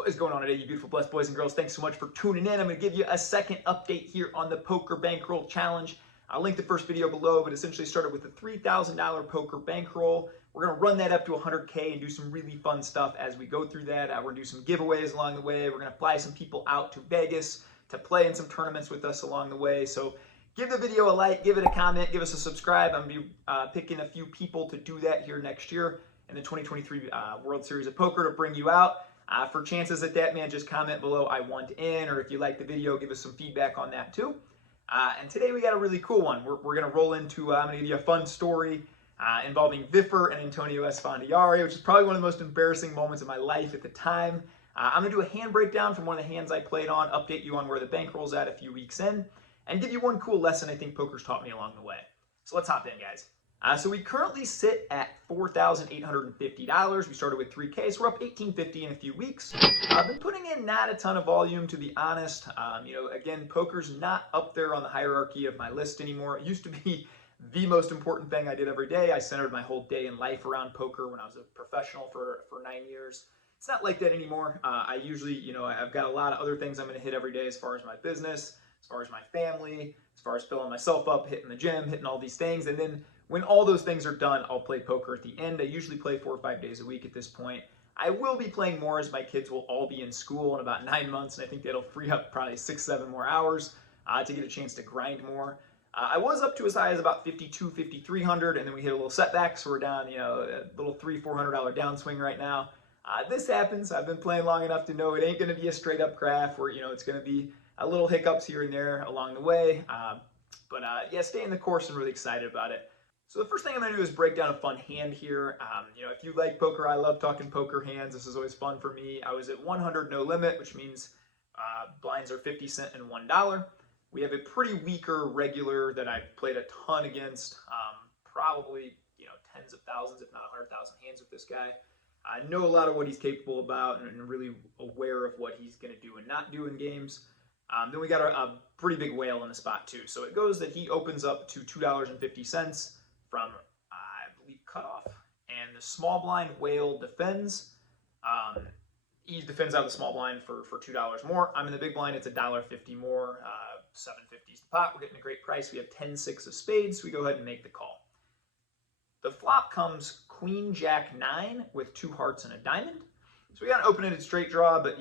What is going on today, you beautiful blessed boys and girls? Thanks so much for tuning in. I'm going to give you a second update here on the Poker Bankroll Challenge. I'll link the first video below, but essentially started with a $3,000 poker bankroll. We're going to run that up to 100K and do some really fun stuff as we go through that. We're going to do some giveaways along the way. We're going to fly some people out to Vegas to play in some tournaments with us along the way. So give the video a like, give it a comment, give us a subscribe. I'm going to be picking a few people to do that here next year in the 2023 World Series of Poker to bring you out. For chances at that, man, just comment below I want in, or if you like the video, give us some feedback on that too. And today we got a really cool one. We're going to roll into, I'm going to give you a fun story involving Viffer and Antonio Esfandiari, which is probably one of the most embarrassing moments of my life at the time. I'm going to do a hand breakdown from one of the hands I played on, update you on where the bankroll's at a few weeks in, and give you one cool lesson I think poker's taught me along the way. So let's hop in, guys. So we currently sit at $4,850. We started with 3K, so we're up $1,850 in a few weeks. I've been putting in not a ton of volume, to be honest. Again, poker's not up there on the hierarchy of my list anymore. It used to be the most important thing I did every day. I centered my whole day and life around poker when I was a professional for 9 years. It's not like that anymore. I usually, I've got a lot of other things I'm going to hit every day as far as my business, as far as my family, as far as filling myself up, hitting the gym, hitting all these things, and then when all those things are done, I'll play poker at the end. I usually play 4 or 5 days a week at this point. I will be playing more as my kids will all be in school in about 9 months, and I think that'll free up probably 6-7 more hours to get a chance to grind more. I was up to as high as about 52, 5,300, and then we hit a little setback, so we're down, a little $300-400 downswing right now. This happens. I've been playing long enough to know it ain't going to be a straight up craft where, it's going to be a little hiccups here and there along the way. Yeah, stay in the course. I'm really excited about it. So the first thing I'm going to do is break down a fun hand here. If you like poker, I love talking poker hands. This is always fun for me. I was at 100 no limit, which means blinds are 50 cents and $1. We have a pretty weaker regular that I played a ton against, probably tens of thousands, if not 100,000 hands with this guy. I know a lot of what he's capable about and really aware of what he's going to do and not do in games. Then we got a pretty big whale in the spot too. So it goes that he opens up to $2.50 from, I believe, cutoff. And the small blind whale defends. He defends out of the small blind for $2 more. I'm in the big blind. It's $1.50 more. $7.50 is the pot. We're getting a great price. We have 10-6 of spades, so we go ahead and make the call. The flop comes Queen Jack 9 with 2 hearts and a diamond. So we got to open it at straight draw, but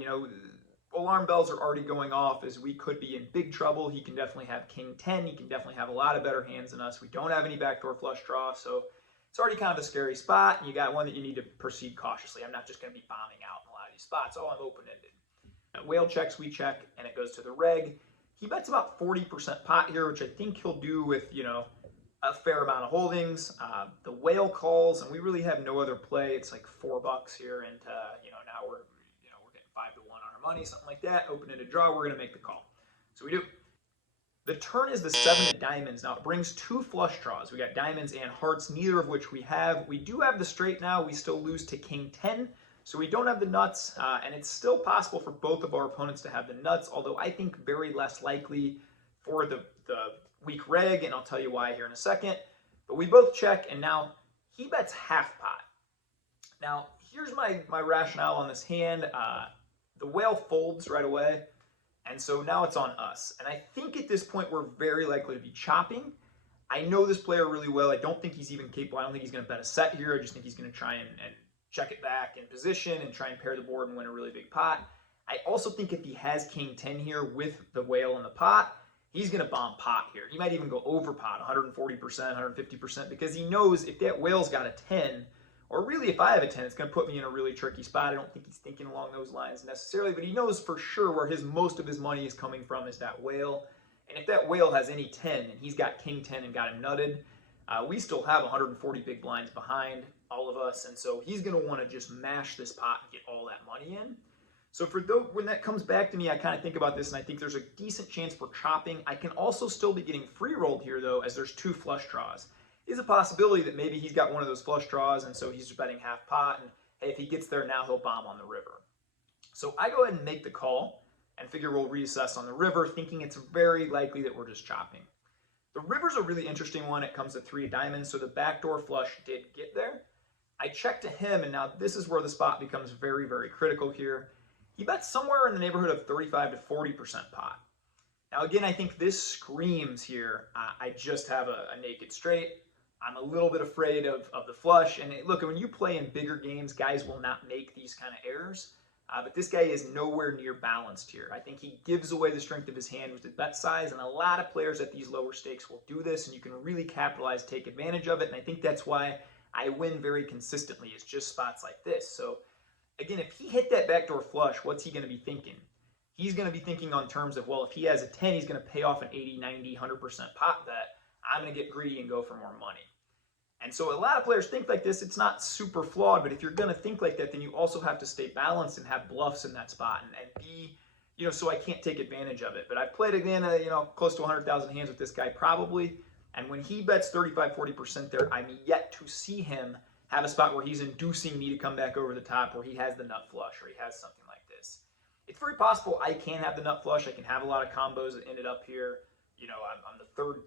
alarm bells are already going off as we could be in big trouble. He can definitely have King 10. He can definitely have a lot of better hands than us. We don't have any backdoor flush draw, so it's already kind of a scary spot. And you got one that you need to proceed cautiously. I'm not just going to be bombing out in a lot of these spots. Oh, I'm open-ended. Whale checks, we check, and it goes to the reg. He bets about 40% pot here, which I think he'll do with, a fair amount of holdings. The whale calls, and we really have no other play. It's like $4 here, and now we're getting 5 to 1 on our money, something like that. Open-ended draw. We're going to make the call. So we do. The turn is the 7 of diamonds. Now it brings 2 flush draws. We got diamonds and hearts, neither of which we have. We do have the straight now. We still lose to King 10. So we don't have the nuts, and it's still possible for both of our opponents to have the nuts, although I think very less likely for the weak reg, and I'll tell you why here in a second. But we both check, and now he bets half pot. Now, here's my rationale on this hand. The whale folds right away, and so now it's on us. And I think at this point we're very likely to be chopping. I know this player really well. I don't think he's even capable. I don't think he's going to bet a set here. I just think he's going to try and check it back in position and try and pair the board and win a really big pot. I also think if he has King 10 here with the whale in the pot, he's going to bomb pot here. He might even go over pot, 140%, 150%, because he knows if that whale's got a 10, or really if I have a 10, it's going to put me in a really tricky spot. I don't think he's thinking along those lines necessarily, but he knows for sure where most of his money is coming from is that whale. And if that whale has any 10 and he's got King 10 and got him nutted, we still have 140 big blinds behind all of us, and so he's going to want to just mash this pot and get all that money in. So when that comes back to me, I kind of think about this, and I think there's a decent chance for chopping. I can also still be getting free rolled here, though, as there's 2 flush draws. Is a possibility that maybe he's got one of those flush draws, and so he's just betting half pot, and hey, if he gets there now, he'll bomb on the river. So I go ahead and make the call and figure we'll reassess on the river, thinking it's very likely that we're just chopping. The river's a really interesting one. It comes to 3 of diamonds, so the backdoor flush did get there. I check to him, and now this is where the spot becomes very, very critical here. he bets somewhere in the neighborhood of 35 to 40% pot. Now again, I think this screams here, I just have a naked straight. I'm a little bit afraid of the flush. And look, when you play in bigger games, guys will not make these kind of errors. But this guy is nowhere near balanced here. I think he gives away the strength of his hand with his bet size, and a lot of players at these lower stakes will do this, and you can really capitalize, take advantage of it. And I think that's why I win very consistently, is just spots like this. So again, if he hit that backdoor flush, what's he going to be thinking? He's going to be thinking on terms of, well, if he has a 10, he's going to pay off an 80, 90, 100% pot bet. I'm going to get greedy and go for more money. And so a lot of players think like this. It's not super flawed, but if you're going to think like that, then you also have to stay balanced and have bluffs in that spot and be, so I can't take advantage of it. But I've played again, close to 100,000 hands with this guy probably. And when he bets 35, 40% there, I'm yet to see him have a spot where he's inducing me to come back over the top, where he has the nut flush or he has something like this. It's very possible I can have the nut flush. I can have a lot of combos that ended up here. I'm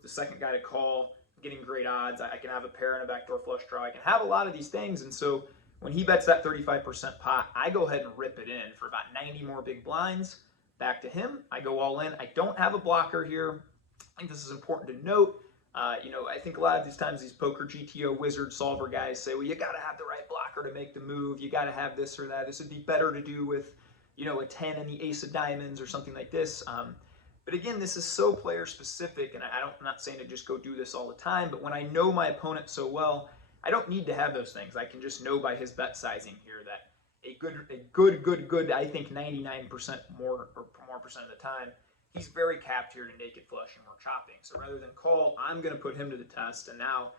the second guy to call, getting great odds. I can have a pair and a backdoor flush draw. I can have a lot of these things. And so when he bets that 35% pot, I go ahead and rip it in for about 90 more big blinds. Back to him, I go all in. I don't have a blocker here. I think this is important to note. I think a lot of these times these poker GTO wizard solver guys say, well, you got to have the right blocker to make the move. You got to have this or that. This would be better to do with, a 10 and the ace of diamonds or something like this. But again, this is so player specific, and I'm not saying to just go do this all the time, but when I know my opponent so well, I don't need to have those things. I can just know by his bet sizing here that a good, I think 99% more percent of the time, he's very capped here to naked flush and we're chopping. So rather than call, I'm going to put him to the test, and now,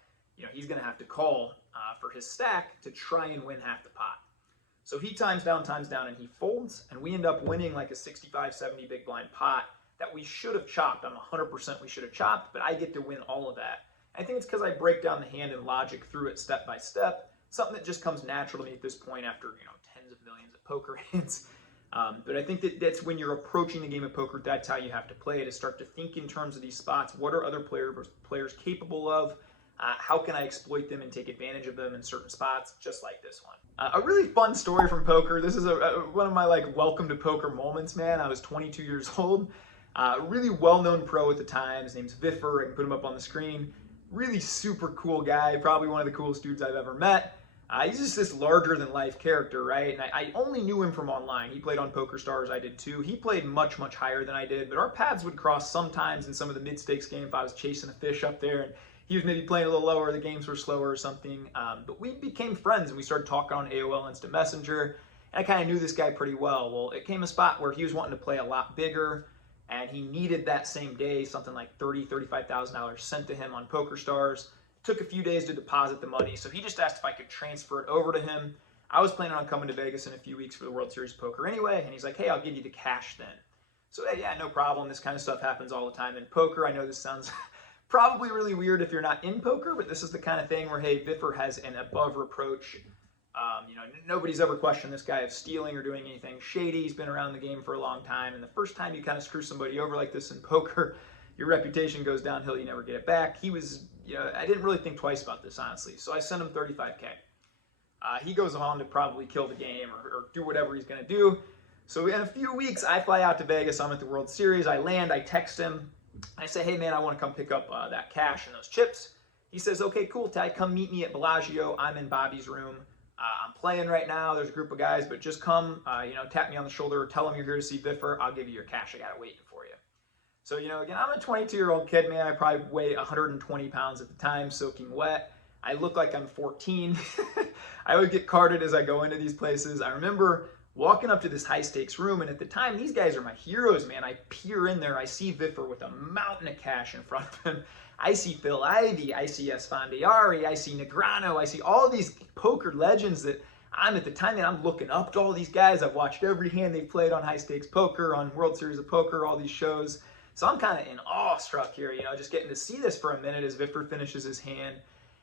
he's going to have to call for his stack to try and win half the pot. So he times down, and he folds, and we end up winning like a 65, 70 big blind pot that we should have chopped. I'm 100% we should have chopped, but I get to win all of that. I think it's because I break down the hand and logic through it step by step, something that just comes natural to me at this point after, tens of millions of poker hands. But I think that's when you're approaching the game of poker, that's how you have to play it, is start to think in terms of these spots. What are other players capable of? How can I exploit them and take advantage of them in certain spots, just like this one. A really fun story from poker. This is one of my welcome to poker moments, man. I was 22 years old. Really well-known pro at the time. His name's Viffer. I can put him up on the screen. Really super cool guy. Probably one of the coolest dudes I've ever met. He's just this larger-than-life character, right? And I only knew him from online. He played on PokerStars. I did too. He played much, much higher than I did, but our paths would cross sometimes in some of the mid-stakes game if I was chasing a fish up there, and he was maybe playing a little lower, the games were slower or something. But we became friends, and we started talking on AOL Instant Messenger, and I kind of knew this guy pretty well. Well, it came a spot where he was wanting to play a lot bigger, and he needed that same day something like $30,000, $35,000 sent to him on PokerStars. Took a few days to deposit the money, so he just asked if I could transfer it over to him. I was planning on coming to Vegas in a few weeks for the World Series of Poker anyway, and he's like, hey, I'll give you the cash then. So yeah, no problem. This kind of stuff happens all the time in poker. I know this sounds probably really weird if you're not in poker, but this is the kind of thing where, hey, Viffer has an above reproach. Nobody's ever questioned this guy of stealing or doing anything shady. He's been around the game for a long time, and the first time you kind of screw somebody over like this in poker, your reputation goes downhill, you never get it back. He was, I didn't really think twice about this, honestly. So I sent him $35K. He goes on to probably kill the game or do whatever he's going to do. So in a few weeks, I fly out to Vegas. I'm at the World Series. I land. I text him. I say, hey, man, I want to come pick up that cash and those chips. He says, okay, cool, Ty. Come meet me at Bellagio. I'm in Bobby's room. I'm playing right now. There's a group of guys, but just come, tap me on the shoulder. Tell them you're here to see Viffer. I'll give you your cash. I got it waiting for you. So, again, I'm a 22-year-old kid, man. I probably weigh 120 pounds at the time, soaking wet. I look like I'm 14. I would get carded as I go into these places. I remember walking up to this high-stakes room, and at the time, these guys are my heroes, man. I peer in there. I see Viffer with a mountain of cash in front of him. I see Phil Ivey. I see Esfandiari. I see Negrano. I see all these poker legends that I'm at the time, and I'm looking up to all these guys. I've watched every hand they've played on high-stakes poker, on World Series of Poker, all these shows. So I'm kind of in awe-struck here, just getting to see this for a minute as Viffer finishes his hand.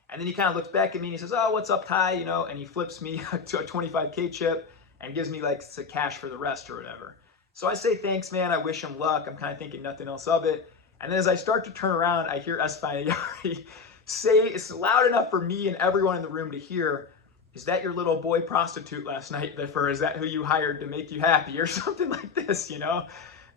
And then he kind of looks back at me and he says, oh, what's up, Ty? And he flips me to a 25K chip and gives me some cash for the rest or whatever. So I say, thanks, man. I wish him luck. I'm kind of thinking nothing else of it. And then as I start to turn around, I hear Esfandiari say, it's loud enough for me and everyone in the room to hear, is that your little boy prostitute last night, Viffer? Is that who you hired to make you happy? Or something like this, you know?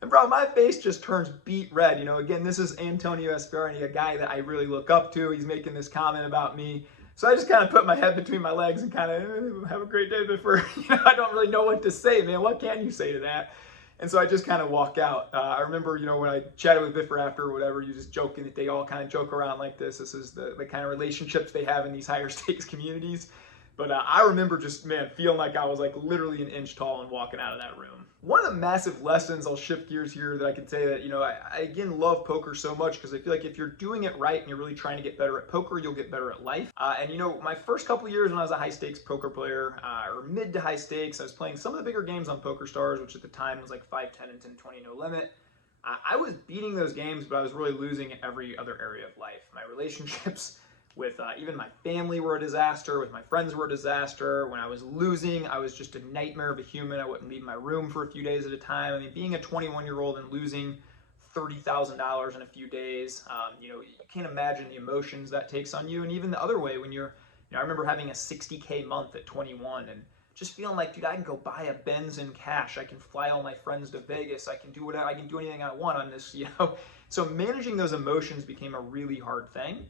And bro, my face just turns beet red. You know, again, this is Antonio Esfandiari, a guy that I really look up to. He's making this comment about me. So I just kind of put my head between my legs and kind of, have a great day, Viffer. You know, I don't really know what to say, man. What can you say to that? And so I just kind of walk out. I remember, you know, when I chatted with Viffer after or whatever, you just joking that they all kind of joke around like this. This is the kind of relationships they have in these higher stakes communities. But I remember just, man, feeling like I was like literally an inch tall and walking out of that room. One of the massive lessons, I'll shift gears here, that I can say that, you know, I again love poker so much because I feel like if you're doing it right and you're really trying to get better at poker, you'll get better at life. And you know, my first couple years when I was a high stakes poker player, or mid to high stakes, I was playing some of the bigger games on PokerStars, which at the time was like 5, 10, and 10, 20 no limit. I was beating those games, but I was really losing in every other area of life. My relationships with even my family were a disaster, with my friends were a disaster. When I was losing, I was just a nightmare of a human. I wouldn't leave my room for a few days at a time. I mean, being a 21-year-old and losing $30,000 in a few days, you know, you can't imagine the emotions that takes on you. And even the other way, when you're, you know, I remember having a $60K month at 21 and just feeling like, dude, I can go buy a Benz in cash. I can fly all my friends to Vegas. I can do whatever, I can do anything I want on this, you know. So managing those emotions became a really hard thing.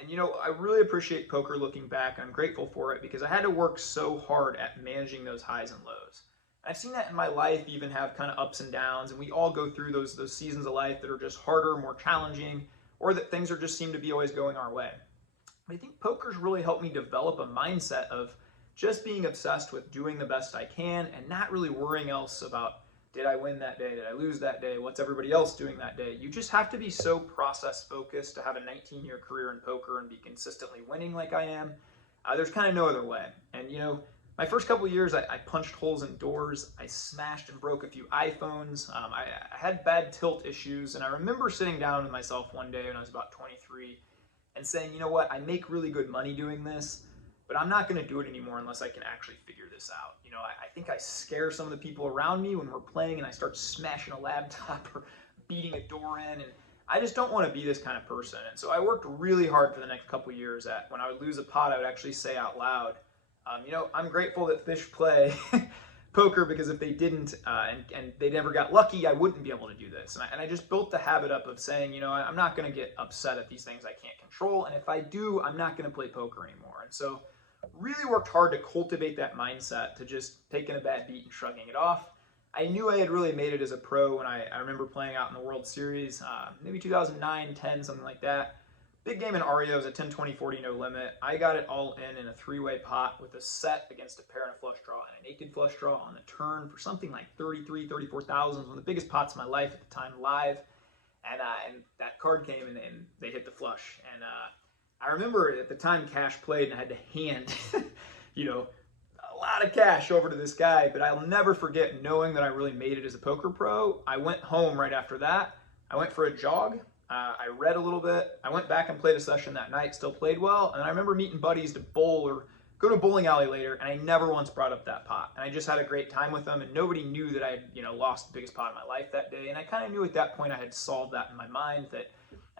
And you know, I really appreciate poker looking back. I'm grateful for it because I had to work so hard at managing those highs and lows. I've seen that in my life even have kind of ups and downs, and we all go through those seasons of life that are just harder, more challenging, or that things are just seem to be always going our way. But I think poker's really helped me develop a mindset of just being obsessed with doing the best I can and not really worrying else about, did I win that day? Did I lose that day? What's everybody else doing that day? You just have to be so process focused to have a 19-year career in poker and be consistently winning like I am. There's kind of no other way. And you know, my first couple of years, I punched holes in doors. I smashed and broke a few iPhones. I had bad tilt issues. And I remember sitting down with myself one day when I was about 23 and saying, you know what, I make really good money doing this, but I'm not going to do it anymore unless I can actually figure this out. You know, I think I scare some of the people around me when we're playing and I start smashing a laptop or beating a door in, and I just don't want to be this kind of person. And so I worked really hard for the next couple of years at when I would lose a pot, I would actually say out loud, you know, I'm grateful that fish play poker because if they didn't and they never got lucky, I wouldn't be able to do this. And I just built the habit up of saying, you know, I'm not going to get upset at these things I can't control. And if I do, I'm not going to play poker anymore. And so really worked hard to cultivate that mindset to just taking a bad beat and shrugging it off. I knew I had really made it as a pro when I remember playing out in the World Series, maybe 2009, 10, something like that. Big game in Arios at 10, 20, 40, no limit. I got it all in a three-way pot with a set against a pair and a flush draw and a naked flush draw on the turn for something like 33, 34,000. One of the biggest pots of my life at the time live. And that card came and they hit the flush. And I remember at the time cash played and I had to hand, you know, a lot of cash over to this guy, but I'll never forget knowing that I really made it as a poker pro. I went home right after that. I went for a jog. I read a little bit. I went back and played a session that night, still played well. And I remember meeting buddies to bowl or go to a bowling alley later, and I never once brought up that pot. And I just had a great time with them, and nobody knew that I had, you know, lost the biggest pot of my life that day. And I kind of knew at that point I had solved that in my mind, that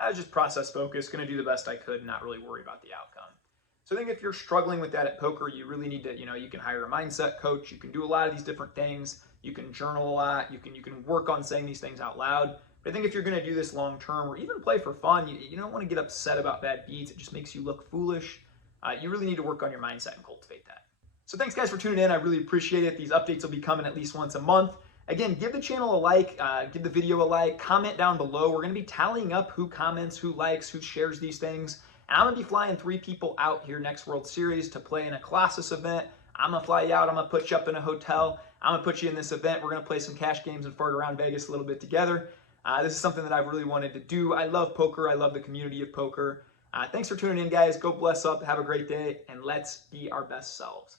I was just process focused, going to do the best I could and not really worry about the outcome. So I think if you're struggling with that at poker, you really need to, you know, you can hire a mindset coach. You can do a lot of these different things. You can journal a lot. You can work on saying these things out loud. But I think if you're going to do this long term or even play for fun, you don't want to get upset about bad beats. It just makes you look foolish. You really need to work on your mindset and cultivate that. So thanks guys for tuning in. I really appreciate it. These updates will be coming at least once a month. Again, give the channel a like, give the video a like, comment down below. We're going to be tallying up who comments, who likes, who shares these things. And I'm going to be flying 3 people out here next World Series to play in a Colossus event. I'm going to fly you out. I'm going to put you up in a hotel. I'm going to put you in this event. We're going to play some cash games and fart around Vegas a little bit together. This is something that I've really wanted to do. I love poker. I love the community of poker. Thanks for tuning in, guys. Go bless up. Have a great day, and let's be our best selves.